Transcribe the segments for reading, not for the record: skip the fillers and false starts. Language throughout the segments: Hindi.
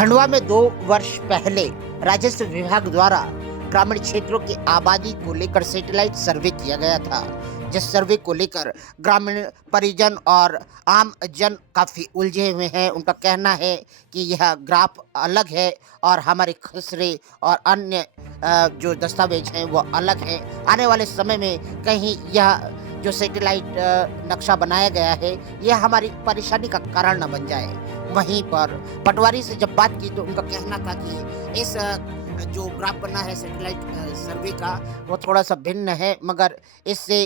खंडवा में 2 वर्ष पहले राजस्व विभाग द्वारा ग्रामीण क्षेत्रों की आबादी को लेकर सैटेलाइट सर्वे किया गया था। जिस सर्वे को लेकर ग्रामीण परिजन और आम जन काफ़ी उलझे हुए हैं। उनका कहना है कि यह ग्राफ अलग है और हमारे खसरे और अन्य जो दस्तावेज हैं वो अलग हैं। आने वाले समय में कहीं यह जो सैटेलाइट नक्शा बनाया गया है यह हमारी परेशानी का कारण न बन जाए। वहीं पर पटवारी से जब बात की तो उनका कहना था कि इस जो ग्राफ बना है सैटेलाइट सर्वे का वो थोड़ा सा भिन्न है, मगर इससे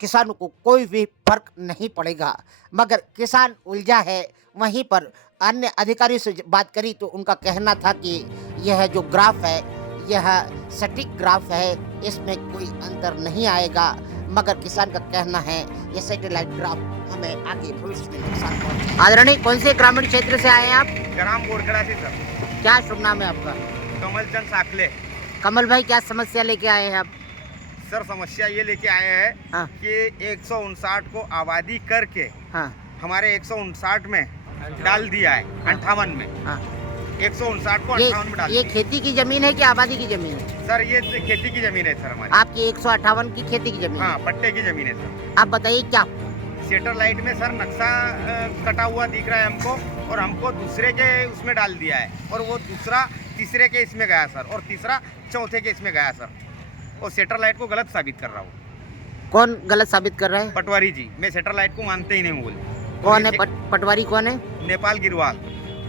किसानों को कोई भी फर्क नहीं पड़ेगा। मगर किसान उलझा है। वहीं पर अन्य अधिकारियों से बात करी तो उनका कहना था कि यह जो ग्राफ है यह सटीक ग्राफ है, इसमें कोई अंतर नहीं आएगा। मगर किसान का कहना है ये सैटेलाइट ग्राफ हमें आगे भविष्य में नुकसान पहुंचाएगा। आदरणीय, कौन से ग्रामीण क्षेत्र से आए हैं आप? ग्राम बोरखेड़ा से सर। क्या शुभ नाम है आपका? कमल चंद साखले। कमल भाई, क्या समस्या लेके आए हैं आप? सर समस्या ये लेके आए हैं हाँ। कि 159 को आबादी करके हाँ। हमारे 159 में डाल दिया है, 58 में। हाँ। 159 को 58 में डाल ये दिया। खेती की जमीन है कि आबादी की जमीन है? सर ये खेती की जमीन है सर हमारी। आपकी 158 की खेती की जमीन हाँ, है? पट्टे की जमीन है सर। आप बताइए क्या? सैटेलाइट में सर नक्शा कटा हुआ दिख रहा है हमको, और हमको दूसरे के उसमें डाल दिया है, और वो दूसरा तीसरे के इसमें गया सर, और तीसरा चौथे के इसमें गया सर। और सैटेलाइट को गलत साबित कर रहा हूँ। कौन गलत साबित कर रहा है? पटवारी जी। मैं सैटेलाइट को मानते ही नहीं हूँ। बोले कौन है पटवारी? कौन है? नेपाल गिरवाल।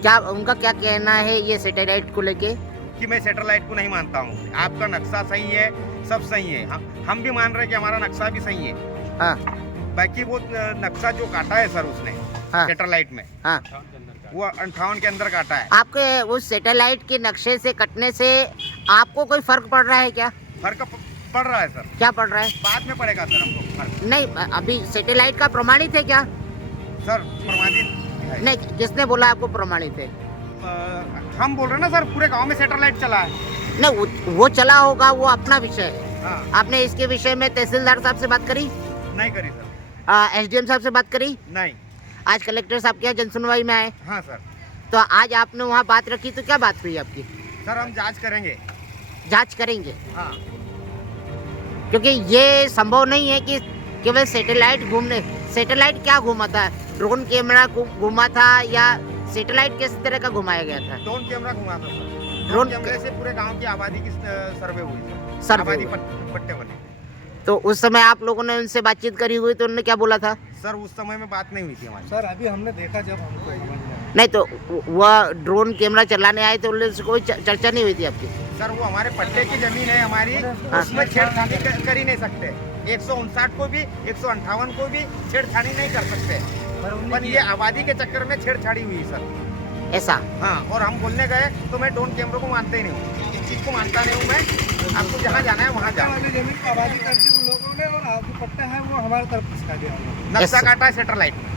क्या उनका क्या कहना है ये सैटेलाइट को लेके? कि मैं सैटेलाइट को नहीं मानता हूँ, आपका नक्शा सही है, सब सही है। हम भी मान रहे हैं कि हमारा नक्शा भी सही है। हाँ। बाकी वो नक्शा जो काटा है सर उसने हाँ। सैटेलाइट में, हाँ। वो 58 के अंदर काटा है। आपके उस सैटेलाइट के नक्शे से कटने से आपको कोई फर्क पड़ रहा है क्या? फर्क पड़ रहा है सर। क्या पड़ रहा है? बाद में पड़ेगा सर हमको फर्क। नहीं, अभी सैटेलाइट का प्रमाणित है क्या? सर प्रमाणित है। नहीं, किसने बोला आपको प्रमाणित है? हम बोल रहे हैं ना सर, पूरे गांव में सैटेलाइट चला है। नहीं, वो चला होगा, वो अपना विषय है। हाँ। आपने इसके विषय में तहसीलदार साहब से बात करी? नहीं करी सर। एसडीएम साहब से बात करी? नहीं। आज कलेक्टर साहब के यहाँ जनसुनवाई में आए हाँ सर। तो आज आपने वहाँ बात रखी तो क्या बात हुई आपकी? सर हम जांच करेंगे। जांच करेंगे? हाँ। क्योंकि ये संभव नहीं है कि केवल सैटेलाइट क्या घूमा था? ड्रोन कैमरा घूमा था या सैटेलाइट किस तरह का घुमाया गया था? ड्रोन कैमरा घुमा था सर। ड्रोन कैमरे से पूरे गांव की आबादी की सर्वे हुई सर। सर्वे आबादी हुई। पट्टे बने। तो उस समय आप लोगों ने उनसे बातचीत करी हुई तो उन्होंने क्या बोला था? सर उस समय में बात नहीं हुई थी हमारी। सर अभी हमने देखा जब हमको नहीं, तो वह ड्रोन कैमरा चलाने आए तो उनसे कोई चर्चा नहीं हुई थी आपकी? सर वो हमारे पट्टे की जमीन है हमारी, उसमें छेड़छाड़ी कर ही नहीं सकते। 159 को भी 158 को भी छेड़छाड़ी नहीं कर सकते, पर ये आबादी के चक्कर में छेड़छाड़ी हुई सर। ऐसा? हाँ। और हम बोलने गए तो मैं ड्रोन कैमरों को मानते ही नहीं हूँ, इस चीज़ को मानता नहीं हूँ मैं। आपको जहाँ जाना है वहाँ जाना। वाली जमीन को आबादी कर दी उन लोगों ने, और आगे पट्टा है वो हमारे तरफ खिसका दिया उन्होंने। नक्शा काटा है सैटेलाइट में।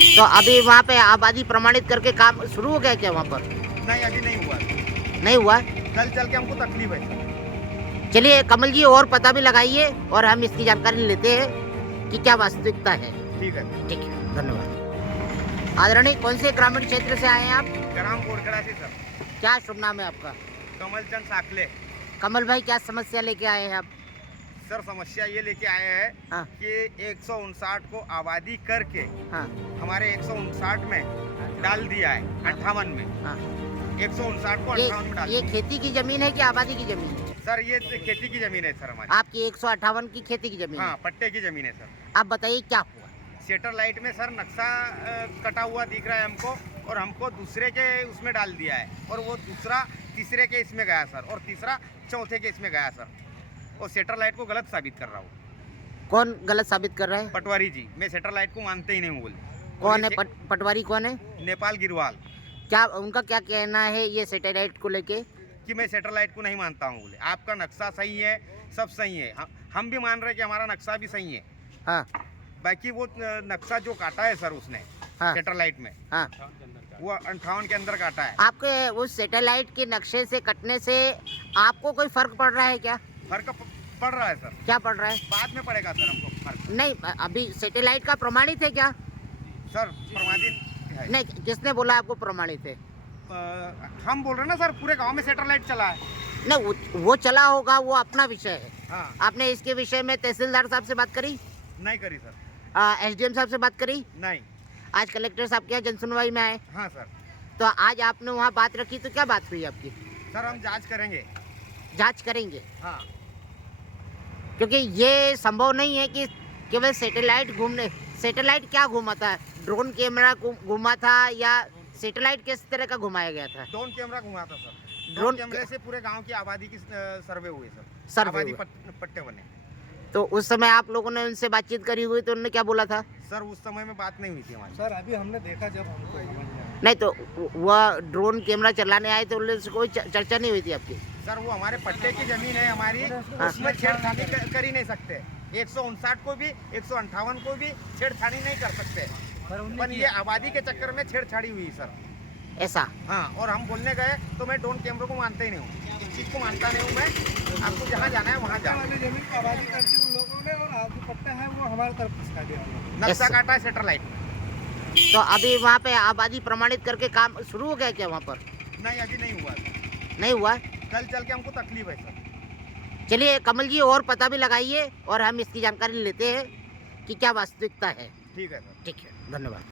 तो अभी वहाँ पे आबादी प्रमाणित करके काम शुरू हो गया क्या वहाँ पर? नहीं, अभी नहीं हुआ। नहीं हुआ? कल चल के हमको तकलीफ है सर। चलिए कमल जी, और पता भी लगाइए और हम इसकी जानकारी लेते हैं कि क्या वास्तविकता है। ठीक है। ठीक है, धन्यवाद। आदरणीय, कौन से ग्रामीण क्षेत्र से आए हैं आप? ग्राम बोरखेड़ा से सर। क्या शुभ नाम है आपका? कमल चंद साखले। कमल भाई, क्या समस्या लेके आए हैं आप? सर समस्या ये लेके आए हैं हाँ। कि 159 को आबादी करके हाँ। हमारे 159 में डाल दिया है, 58 में। हाँ। 159 को 58 में डाल ये दिया। खेती की जमीन है कि आबादी की जमीन है? सर ये खेती की जमीन है सर हमारी। आपकी 158 की खेती की जमीन है? हाँ, पट्टे की जमीन है सर। आप बताइए क्या हुआ? सैटेलाइट में सर नक्शा कटा हुआ दिख रहा है हमको, और हमको दूसरे के उसमें डाल दिया है, और वो दूसरा तीसरे के इसमें गया सर, और तीसरा चौथे के इसमें गया सर। और सैटेलाइट को गलत साबित कर रहा हूँ। कौन गलत साबित कर रहा है? पटवारी जी। मैं सैटेलाइट को मानते ही नहीं हूँ। बोले कौन है पटवारी? कौन है? नेपाल गिरवाल। क्या उनका क्या कहना है ये सैटेलाइट को लेके? कि मैं सैटेलाइट को नहीं मानता हूँ। बोले आपका नक्शा सही है, सब सही है। हम भी मान रहे हैं कि हमारा नक्शा भी सही है। हाँ। बाकी वो नक्शा जो काटा है सर उसने हाँ। सैटेलाइट में, हाँ। वो 58 के अंदर काटा है। आपके उस सैटेलाइट के नक्शे से कटने से आपको कोई फर्क पड़ रहा है क्या? फर्क पड़ रहा है सर। क्या पड़ रहा है? बाद में पड़ेगा सर हमको फर्क। नहीं, अभी सैटेलाइट का प्रमाणित है क्या? सर प्रमाणित है। नहीं, किसने बोला आपको प्रमाणित है? हम बोल रहे हैं ना सर, पूरे गांव में सैटेलाइट चला है। नहीं वो चला होगा, वो अपना विषय है। हाँ, आपने इसके विषय में तहसीलदार साहब से बात करी, नहीं करी सर, एसडीएम साहब से बात करी, नहीं। आज कलेक्टर साहब के यहाँ जनसुनवाई में आए, हाँ सर, तो आज आपने वहाँ बात रखी, तो क्या बात हुई आपकी? सर हम जांच करेंगे। जांच करेंगे, हाँ, क्योंकि ये संभव नहीं है कि केवल सैटेलाइट क्या घूमा था, ड्रोन कैमरा घूमा था या सैटेलाइट किस तरह का घुमाया गया था? ड्रोन कैमरा घुमा था सर। ड्रोन ड्रोन कैमरे से पूरे गांव की आबादी की सर्वे हुए सर, सर्वे आबादी हुआ। पट्टे बने। तो उस समय आप लोगों ने उनसे बातचीत करी हुई, तो उन्होंने क्या बोला था? सर उस समय में बात नहीं हुई थी हमारी। सर अभी हमने देखा जब हमको नहीं, तो वह ड्रोन कैमरा चलाने आए तो उनसे कोई चर्चा नहीं हुई थी आपकी? सर वो हमारे पट्टे की जमीन है हमारी, उसमें छेड़छाड़ी कर ही नहीं सकते। 159 को भी 158 को भी छेड़छाड़ी नहीं कर सकते, पर ये आबादी के चक्कर में छेड़छाड़ी हुई सर। ऐसा? हाँ, और हम बोलने गए तो मैं ड्रोन कैमरे को मानता ही नहीं हूँ, इस चीज़ को मानता नहीं हूँ मैं। आपको जहाँ जाना है वहाँ जाओ। वाली जमीन की आबादी करती उन लोगों ने, और जो पट्टा है वो हमारे तरफ खिसका दिया हम लोगों नक्शा काटा है सैटेलाइट। तो अभी वहाँ पे आबादी प्रमाणित करके काम शुरू हो गया क्या वहाँ पर? नहीं, अभी नहीं हुआ सर। नहीं हुआ? कल चल के हमको तकलीफ है सर। चलिए कमल जी, और पता भी लगाइए और हम इसकी जानकारी लेते हैं कि क्या वास्तविकता है। ठीक है सर। ठीक है, धन्यवाद।